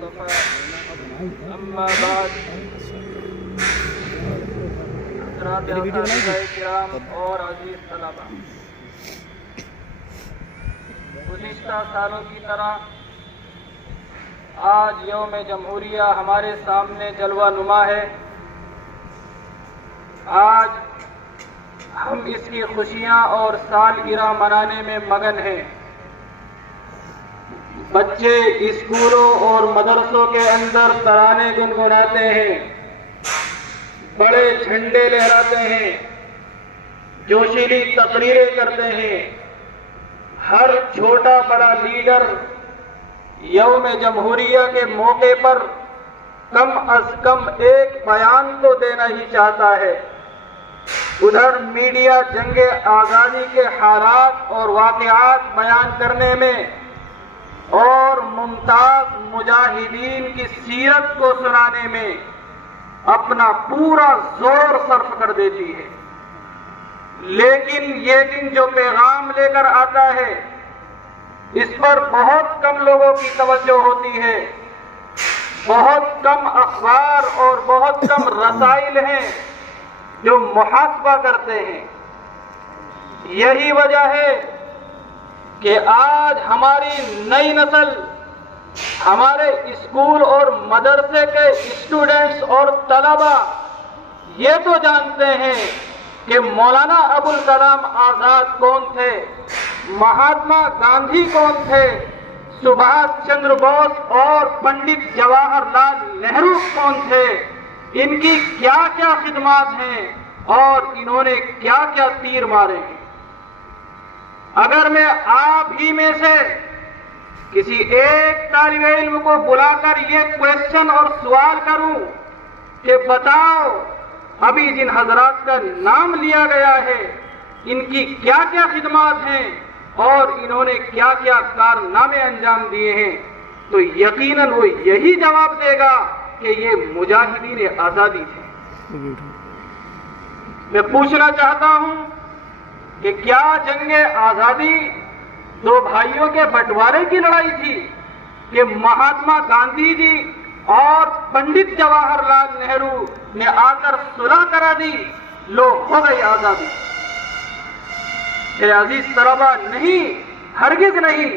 المصطفى اما بعد حضرات اساتذہ کرام اور عزیز طلباء، گزشتہ سالوں کی طرح آج یوم جمہوریہ ہمارے سامنے جلوہ نما ہے۔ آج ہم اس کی خوشیاں اور سالگرہ منانے میں مگن ہیں۔ بچے اسکولوں اور مدرسوں کے اندر ترانے گنگناتے ہیں، بڑے جھنڈے لہراتے ہیں، جوشیلی تقریریں کرتے ہیں۔ ہر چھوٹا بڑا لیڈر یوم جمہوریہ کے موقع پر کم از کم ایک بیان تو دینا ہی چاہتا ہے۔ ادھر میڈیا جنگ آزادی کے حالات اور واقعات بیان کرنے میں اور ممتاز مجاہدین کی سیرت کو سنانے میں اپنا پورا زور صرف کر دیتی ہے، لیکن یہ دن جو پیغام لے کر آتا ہے اس پر بہت کم لوگوں کی توجہ ہوتی ہے۔ بہت کم اخبار اور بہت کم رسائل ہیں جو محاسبہ کرتے ہیں۔ یہی وجہ ہے کہ آج ہماری نئی نسل ہمارے اسکول اور مدرسے کے اسٹوڈنٹس اور طلباء یہ تو جانتے ہیں کہ مولانا ابوالکلام آزاد کون تھے، مہاتما گاندھی کون تھے، سبھاش چندر بوس اور پنڈت جواہر لال نہرو کون تھے، ان کی کیا کیا خدمات ہیں اور انہوں نے کیا کیا تیر مارے ہیں۔ اگر میں آپ ہی میں سے کسی ایک طالب علم کو بلا کر یہ کویسچن اور سوال کروں کہ بتاؤ ابھی جن حضرات کا نام لیا گیا ہے ان کی کیا کیا خدمات ہیں اور انہوں نے کیا کیا کارنامے انجام دیے ہیں، تو یقیناً وہ یہی جواب دے گا کہ یہ مجاہدین آزادی تھے۔ میں پوچھنا چاہتا ہوں کہ کیا جنگ آزادی دو بھائیوں کے بٹوارے کی لڑائی تھی کہ مہاتما گاندھی جی اور پنڈت جواہر لال نہرو نے آ کر صلح کرا دی، لو ہو گئی آزادی؟ کہ عزیز طلباء، نہیں، ہرگز نہیں۔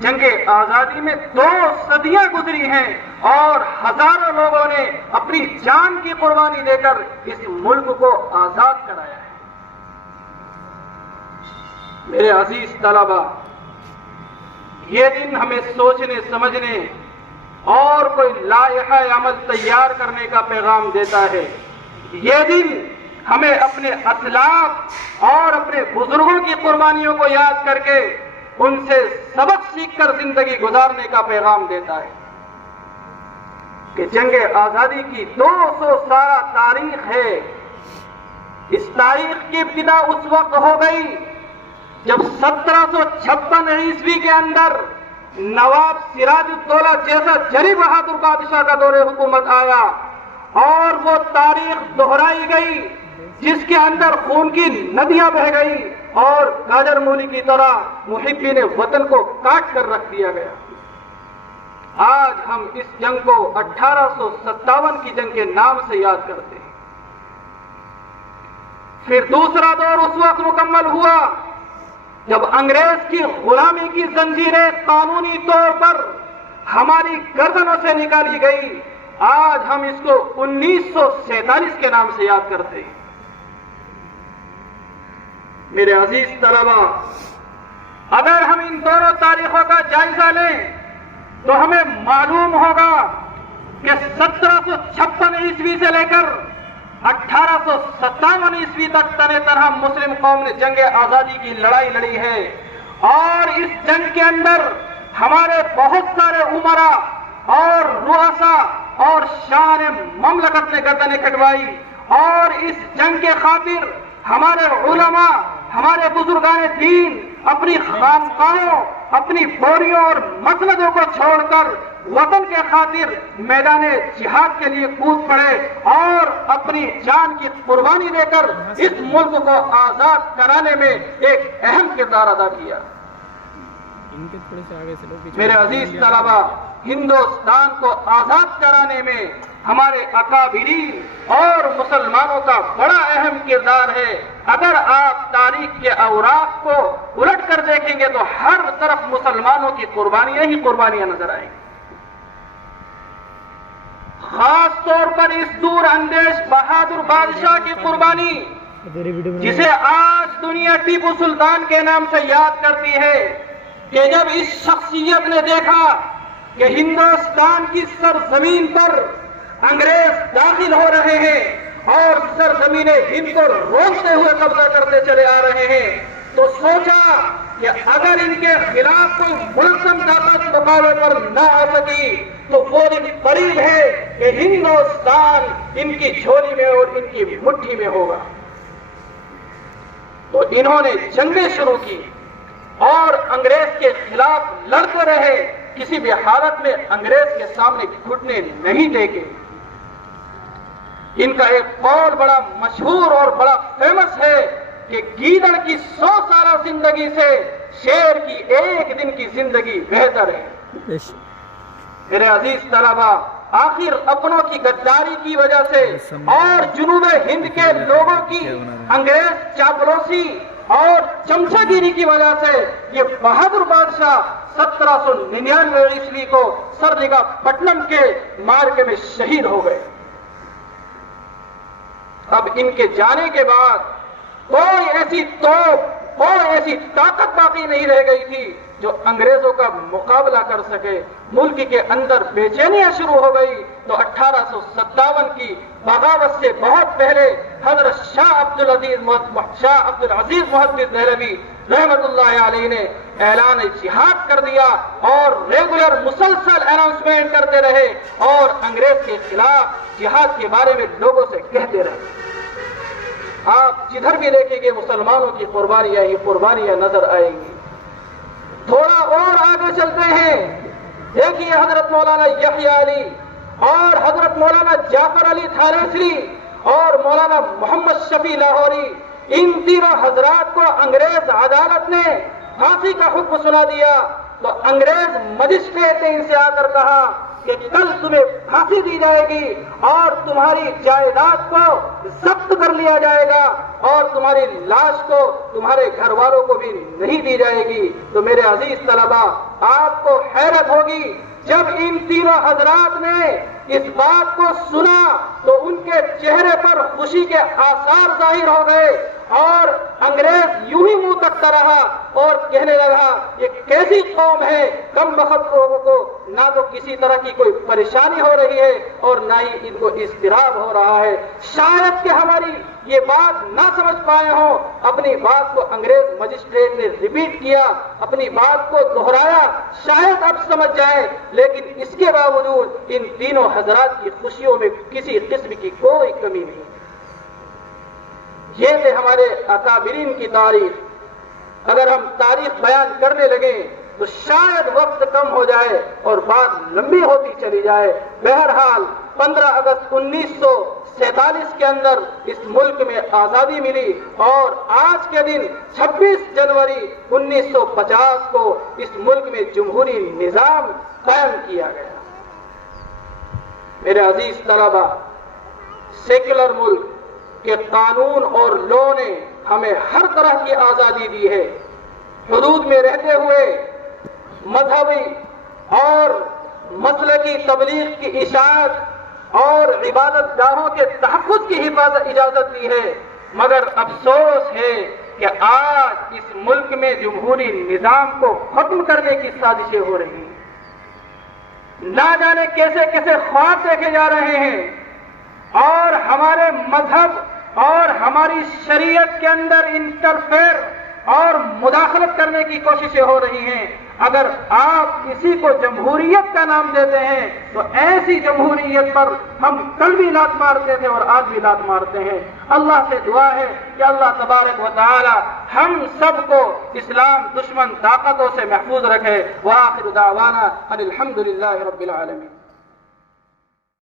جنگ آزادی میں 2 صدیاں گزری ہیں اور ہزاروں لوگوں نے اپنی جان کی قربانی دے کر اس ملک کو آزاد کرایا ہے۔ میرے عزیز طلباء، یہ دن ہمیں سوچنے سمجھنے اور کوئی لائحہ عمل تیار کرنے کا پیغام دیتا ہے۔ یہ دن ہمیں اپنے اسلاف اور اپنے بزرگوں کی قربانیوں کو یاد کر کے ان سے سبق سیکھ کر زندگی گزارنے کا پیغام دیتا ہے کہ جنگ آزادی کی 200 سالہ تاریخ ہے۔ اس تاریخ کی ابتدا اس وقت ہو گئی جب 1756 عیسوی کے اندر نواب سراج الدولہ جیسا جری بہادر بادشاہ کا دور حکومت آیا اور وہ تاریخ دہرائی گئی جس کے اندر خون کی ندیاں بہہ گئی اور گاجر مولی کی طرح محبین وطن کو کاٹ کر رکھ دیا گیا۔ آج ہم اس جنگ کو 1857 کی جنگ کے نام سے یاد کرتے ہیں۔ پھر دوسرا دور اس وقت مکمل ہوا جب انگریز کی غلامی کی زنجیریں قانونی طور پر ہماری گردنوں سے نکالی گئی۔ آج ہم اس کو 1947 کے نام سے یاد کرتے ہیں۔ میرے عزیز طلباء، اگر ہم ان دونوں تاریخوں کا جائزہ لیں تو ہمیں معلوم ہوگا کہ 1756 عیسوی سے لے کر 1857 عیسوی تک طرح طرح مسلم قوم نے جنگ آزادی کی لڑائی لڑی ہے، اور اس جنگ کے اندر ہمارے بہت سارے امراء اور رؤساء اور شان مملکت نے گردنیں کٹوائی، اور اس جنگ کے خاطر ہمارے علماء، ہمارے بزرگان دین اپنی خانقاہوں، اپنی بوریوں اور مسندوں کو چھوڑ کر وطن کے خاطر میدان جہاد کے لیے کود پڑے اور اپنی جان کی قربانی دے کر اس ملک کو آزاد کرانے میں ایک اہم کردار ادا کیا۔ میرے عزیز طلباء، ہندوستان کو آزاد کرانے میں ہمارے اکابرین اور مسلمانوں کا بڑا اہم کردار ہے۔ اگر آپ تاریخ کے اوراق کو الٹ کر دیکھیں گے تو ہر طرف مسلمانوں کی قربانیاں ہی قربانیاں نظر آئیں گی۔ خاص طور پر اس دور اندیش بہادر بادشاہ کی قربانی، جسے آج دنیا ٹیپو سلطان کے نام سے یاد کرتی ہے، کہ جب اس شخصیت نے دیکھا کہ ہندوستان کی سرزمین پر انگریز داخل ہو رہے ہیں اور سرزمین ہند کو روکتے ہوئے قبضہ کرتے چلے آ رہے ہیں، تو سوچا کہ اگر ان کے خلاف کوئی منظم طاقت مقابلے پر نہ آ سکی تو وہ دن قریب ہے کہ ہندوستان ان کی جھولی میں اور ان کی مٹھی میں ہوگا۔ تو انہوں نے جنگیں شروع کی اور انگریز کے خلاف لڑتے رہے، کسی بھی حالت میں انگریز کے سامنے گھٹنے نہیں ٹیکے۔ ان کا ایک قول بڑا مشہور اور بڑا فیمس ہے کہ گیدڑ کی 100 سالہ زندگی سے شیر کی ایک دن کی زندگی بہتر ہے۔ میرے عزیز طلبہ، آخر اپنوں کی غداری کی وجہ سے اور جنوب ہند کے لوگوں کی انگریز چاپلوسی اور چمچہ گیری کی وجہ سے یہ بہادر بادشاہ 1799 عیسوی کو سرنگا پٹنم کے معرکے میں شہید ہو گئے۔ اب ان کے جانے کے بعد کوئی ایسی توپ، کوئی ایسی طاقت باقی نہیں رہ گئی تھی جو انگریزوں کا مقابلہ کر سکے۔ ملک کے اندر بے چینیاں شروع ہو گئی تو 1857 کی بغاوت سے بہت پہلے حضرت شاہ عبد العزیز محدث دہلوی رحمت اللہ علیہ نے اعلان جہاد کر دیا اور ریگولر مسلسل اناؤنسمنٹ کرتے رہے اور انگریز کے خلاف جہاد کے بارے میں لوگوں سے کہتے رہے۔ آپ جدھر بھی دیکھیں گے مسلمانوں کی قربانیاں ہی قربانیاں نظر آئیں گی۔ تھوڑا اور آگے چلتے ہیں، دیکھیے حضرت مولانا یحییٰ علی اور حضرت مولانا جعفر علی تھانیسری اور مولانا محمد شفیع لاہوری، ان تینوں حضرات کو انگریز عدالت نے پھانسی کا حکم سنا دیا تو انگریز مجسٹریٹ نے ان سے آ کر کہا کہ کل تمہیں پھانسی دی جائے گی اور تمہاری جائیداد کو ضبط کر لیا جائے گا اور تمہاری لاش کو تمہارے گھر والوں کو بھی نہیں دی جائے گی۔ تو میرے عزیز طلبہ، آپ کو حیرت ہوگی جب ان تینوں حضرات نے اس بات کو سنا تو ان کے چہرے پر خوشی کے آثار ظاہر ہو گئے اور انگریز یوں ہی منہ تکتا رہا اور کہنے لگا یہ کیسی قوم ہے، کم بخت لوگوں کو نہ تو کسی طرح کی کوئی پریشانی ہو رہی ہے اور نہ ہی ان کو اضطراب ہو رہا ہے۔ شاید کہ ہماری یہ بات نہ سمجھ پائے ہوں، اپنی بات کو انگریز مجسٹریٹ نے ریپیٹ کیا، اپنی بات کو دہرایا، شاید اب سمجھ جائیں، لیکن اس کے باوجود ان تینوں حضرات کی خوشیوں میں کسی قسم کی کوئی کمی نہیں۔ یہ تھے ہمارے اکابرین کی تاریخ۔ اگر ہم تاریخ بیان کرنے لگیں تو شاید وقت کم ہو جائے اور بات لمبی ہوتی چلی جائے۔ بہرحال 15 اگست 1947 کے اندر اس ملک میں آزادی ملی اور آج کے دن 26 جنوری 1950 کو اس ملک میں جمہوری نظام قائم کیا گیا۔ میرے عزیز طلبہ، سیکولر ملک کے قانون اور لا نے ہمیں ہر طرح کی آزادی دی ہے، حدود میں رہتے ہوئے مذہبی اور مسلکی تبلیغ کی اشاعت اور عبادت گاہوں کے تحفظ کی اجازت دی ہے، مگر افسوس ہے کہ آج اس ملک میں جمہوری نظام کو ختم کرنے کی سازشیں ہو رہی ہیں۔ نہ جانے کیسے کیسے خواب دیکھے جا رہے ہیں اور ہمارے مذہب اور ہماری شریعت کے اندر انٹرفیئر اور مداخلت کرنے کی کوششیں ہو رہی ہیں۔ اگر آپ کسی کو جمہوریت کا نام دیتے ہیں تو ایسی جمہوریت پر ہم کل بھی لات مارتے تھے اور آج بھی لات مارتے ہیں۔ اللہ سے دعا ہے کہ اللہ تبارک و تعالی ہم سب کو اسلام دشمن طاقتوں سے محفوظ رکھے۔ وآخر دعوانا ان الحمد للہ رب العالمین۔